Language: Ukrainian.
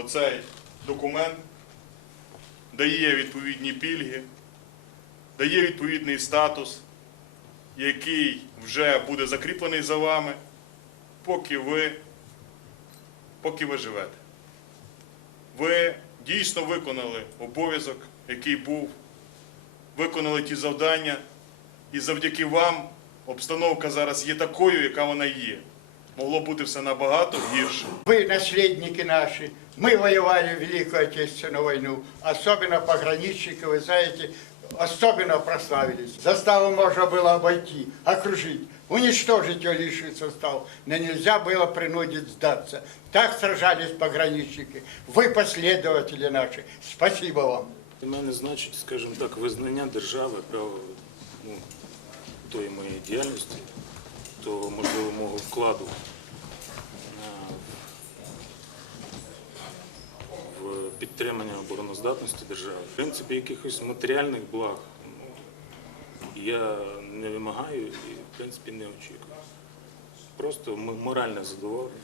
оцей документ, дає відповідні пільги, дає відповідний статус, який вже буде закріплений за вами, поки ви, поки ви живете. Ви дійсно виконали обов'язок, який був, виконали ті завдання, і завдяки вам обстановка зараз є такою, яка вона є. Могло бути все набагато гірше. Вы наследники наши. Мы воевали в Великую Отечественную войну. Особенно пограничники, вы знаете, особенно прославились. Заставу можно было обойти, окружить, уничтожить ее лишний состав. Но нельзя было принудить сдаться. Так сражались пограничники. Вы последователи наши. Спасибо вам. Для мене значить, скажімо так, визнання держави право ну, тої моєї діяльності, То можливо мого вкладу е, в підтримання обороноздатності держави. В принципі, якихось матеріальних благ я не вимагаю і в принципі не очікую. Просто моральне задоволення.